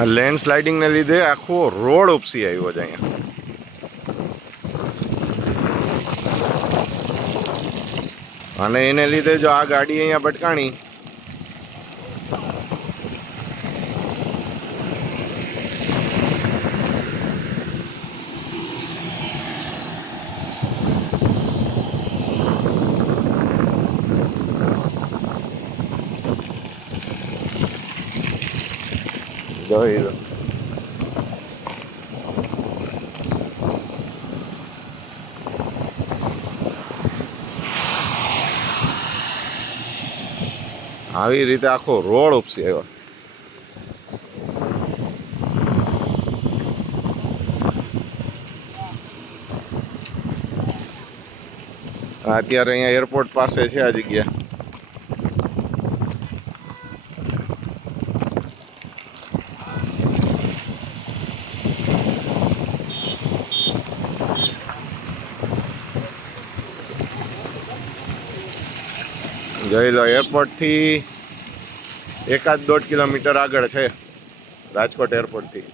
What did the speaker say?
આ લેન્ડ સ્લાઇડિંગને લીધે આખો રોડ ઉપસી આવ્યો છે અહીંયા. અને એને લીધે જો આ ગાડી અહીંયા ભટકાણી જોઈ લો. આવી રીતે આખો રોડ ઉપસી આવ્યો. અત્યારે અહીંયા એરપોર્ટ પાસે છે આ જગ્યા. જોઈ લો, એરપોર્ટથી 1-1.5 કિલોમીટર આગળ છે રાજકોટ એરપોર્ટથી.